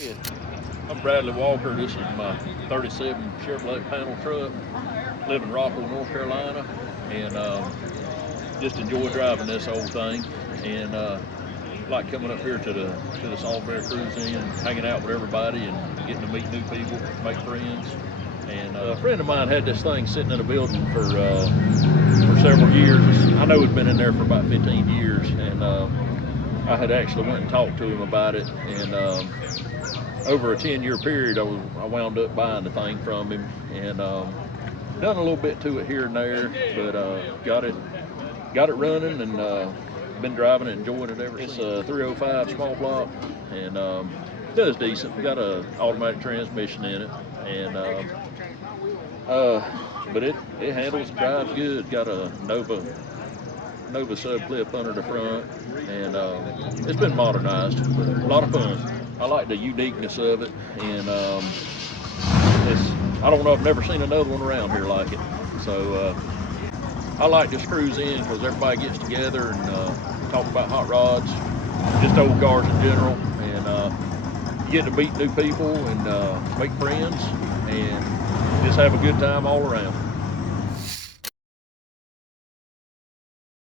Yeah. I'm Bradley Walker. This is my 37 Chevrolet panel truck. Live in Rockwell, North Carolina, and just enjoy driving this old thing. And like coming up here to the Salisbury cruise in, hanging out with everybody, and getting to meet new people, make friends. And a friend of mine had this thing sitting in a building for several years. I know it'd been in there for about 15 years, and I had actually went and talked to him about it, and over a 10-year period, I wound up buying the thing from him, and done a little bit to it here and there, but got it running, and been driving it, enjoying it ever since. It's a 305 small block, and does decent. Got a automatic transmission in it, and but it handles, drives good. Got a Nova sub clip under the front, and it's been modernized, but a lot of fun. I like the uniqueness of it, and I don't know, I've never seen another one around here like it. So I like this cruise in because everybody gets together and talk about hot rods, just old cars in general, and you get to meet new people and make friends and just have a good time all around.